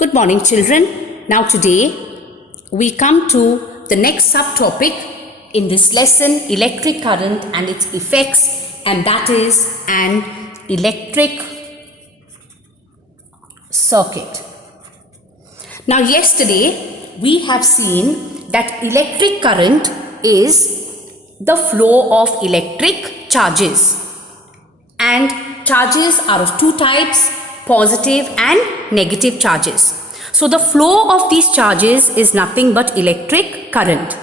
Good morning, children. Now today we come to the next subtopic in this lesson, electric current and its effects, and that is an electric circuit. Now yesterday we have seen that electric current is the flow of electric charges, and charges are of two types, positive and negative charges. So the flow of these charges is nothing but electric current.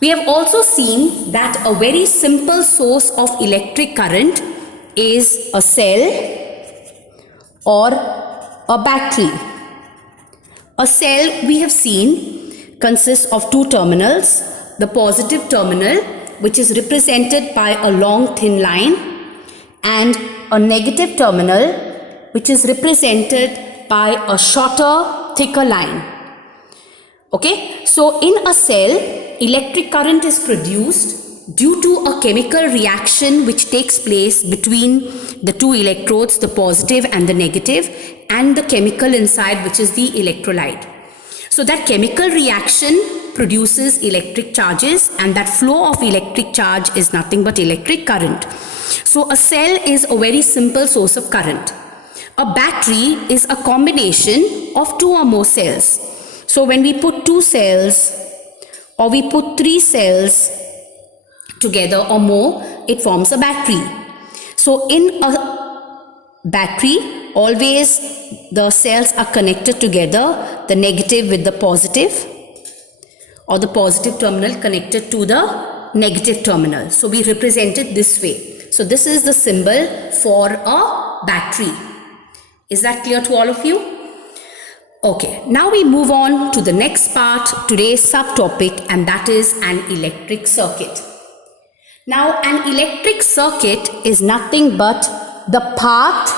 We have also seen that a very simple source of electric current is a cell or a battery. A cell, we have seen, consists of two terminals. The positive terminal, which is represented by a long thin line, and a negative terminal, which is represented by a shorter, thicker line. Okay, so in a cell, electric current is produced due to a chemical reaction which takes place between the two electrodes, the positive and the negative, and the chemical inside, which is the electrolyte. So that chemical reaction produces electric charges, and that flow of electric charge is nothing but electric current. So a cell is a very simple source of current. A battery is a combination of two or more cells. So when we put two cells or we put three cells together or more, it forms a battery. So in a battery, always the cells are connected together, the negative with the positive, or the positive terminal connected to the negative terminal. So we represent it this way. So this is the symbol for a battery. Is that clear to all of you? Okay, now we move on to the next part, today's subtopic, and that is an electric circuit. Now, an electric circuit is nothing but the path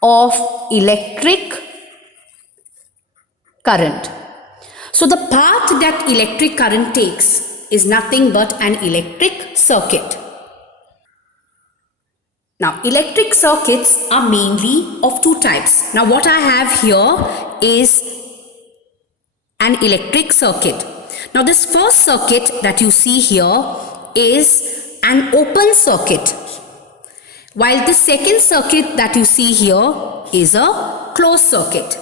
of electric current. So the path that electric current takes is nothing but an electric circuit. Now, electric circuits are mainly of two types. Now, what I have here is an electric circuit. Now, this first circuit that you see here is an open circuit, while the second circuit that you see here is a closed circuit.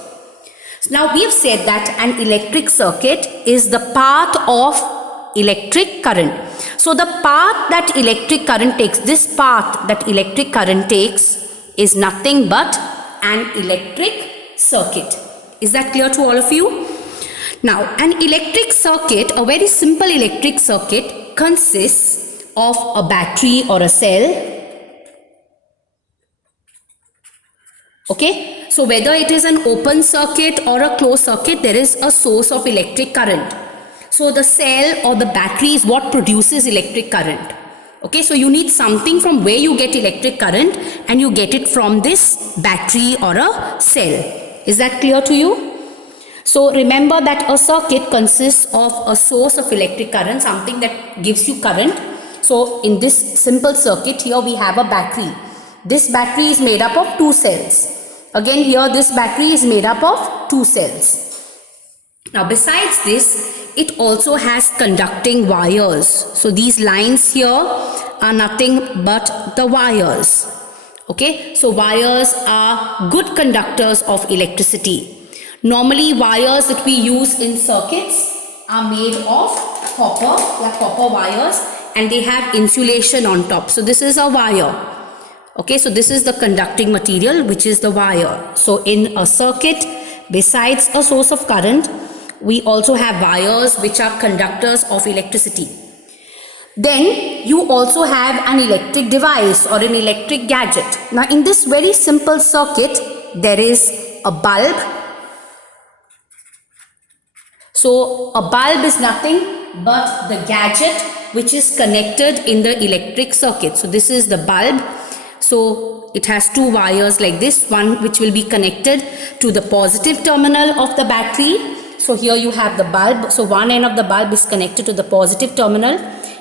Now, we have said that an electric circuit is the path of electric current. So the path that electric current takes, this path that electric current takes is nothing but an electric circuit. Is that clear to all of you? Now, an electric circuit, a very simple electric circuit, consists of a battery or a cell. Okay, so whether it is an open circuit or a closed circuit, there is a source of electric current. So the cell or the battery is what produces electric current. Okay, so you need something from where you get electric current, and you get it from this battery or a cell. Is that clear to you? So remember that a circuit consists of a source of electric current, something that gives you current. So in this simple circuit here we have a battery. This battery is made up of two cells. Again here this battery is made up of two cells. Now besides this, it also has conducting wires. So these lines here are nothing but the wires. Okay, so wires are good conductors of electricity. Normally wires that we use in circuits are made of copper, like copper wires, and they have insulation on top. So this is a wire. Okay, so this is the conducting material, which is the wire. So in a circuit, besides a source of current, we also have wires which are conductors of electricity. Then you also have an electric device or an electric gadget. Now in this very simple circuit, there is a bulb. So a bulb is nothing but the gadget which is connected in the electric circuit. So this is the bulb. So it has two wires like this, one which will be connected to the positive terminal of the battery. So here you have the bulb. So one end of the bulb is connected to the positive terminal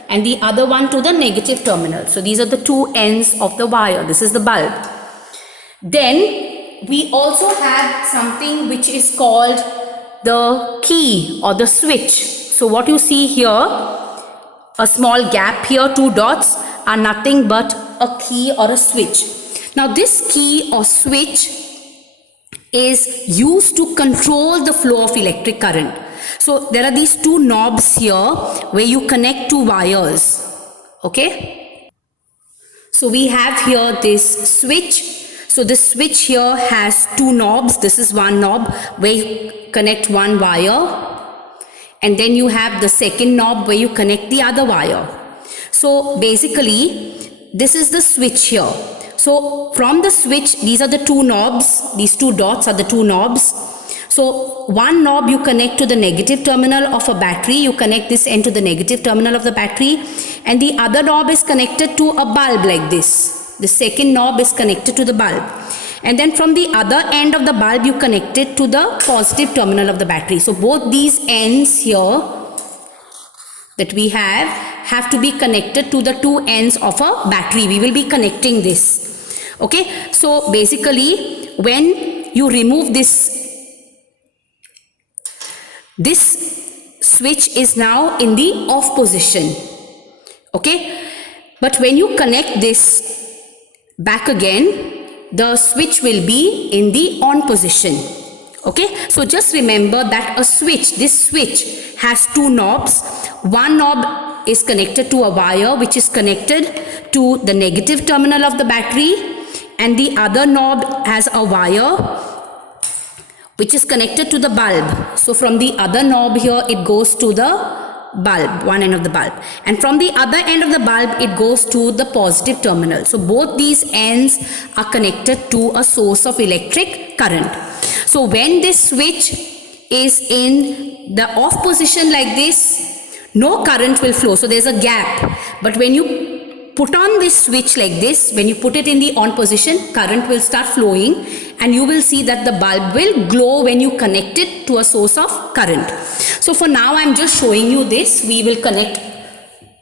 and the other one to the negative terminal. So these are the two ends of the wire. This is the bulb. Then we also have something which is called the key or the switch. So what you see here, a small gap here, 2 dots are nothing but a key or a switch. Now this key or switch is used to control the flow of electric current. So there are these 2 knobs here where you connect 2 wires. Okay. So we have here this switch. So this switch here has 2 knobs. This is one knob where you connect 1 wire. And then you have the second knob where you connect the other wire. So basically, this is the switch here. So from the switch, these are the 2 knobs. These 2 dots are the 2 knobs. So one knob you connect to the negative terminal of a battery. You connect this end to the negative terminal of the battery. And the other knob is connected to a bulb like this. The second knob is connected to the bulb. And then from the other end of the bulb, you connect it to the positive terminal of the battery. So both these ends here that we have to be connected to the 2 ends of a battery. We will be connecting this. Okay. So basically, when you remove this switch is now in the off position. Okay. But when you connect this back again, the switch will be in the on position. Okay. So just remember that a switch, this switch has 2 knobs. One knob is connected to a wire which is connected to the negative terminal of the battery, and the other knob has a wire which is connected to the bulb. So from the other knob here, it goes to the bulb, one end of the bulb, and from the other end of the bulb it goes to the positive terminal. So both these ends are connected to a source of electric current. So when this switch is in the off position like this, no current will flow. So there's a gap. But when you put on this switch like this, when you put it in the on position, current will start flowing, and you will see that the bulb will glow when you connect it to a source of current. So for now, I'm just showing you this. We will connect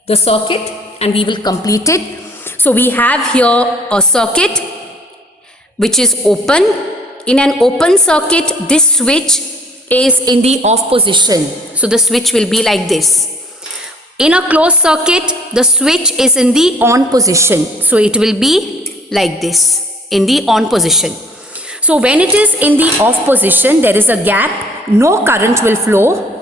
the circuit and we will complete it. So we have here a circuit which is open. In an open circuit, this switch is in the off position. So the switch will be like this. In a closed circuit, the switch is in the on position. So it will be like this, in the on position. So when it is in the off position, there is a gap, no current will flow.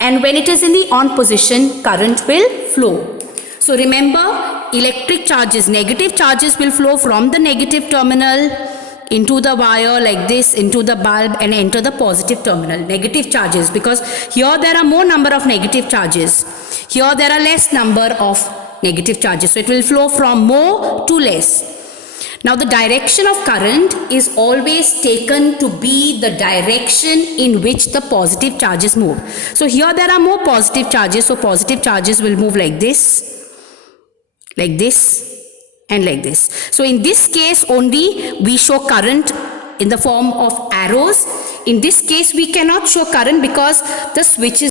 And when it is in the on position, current will flow. So remember, electric charges, negative charges will flow from the negative terminal into the wire like this, into the bulb, and enter the positive terminal. Negative charges, because here there are more number of negative charges. Here there are less number of negative charges. So it will flow from more to less. Now the direction of current is always taken to be the direction in which the positive charges move. So here there are more positive charges. So positive charges will move like this, and like this. So in this case only we show current in the form of arrows. In this case we cannot show current because the switch is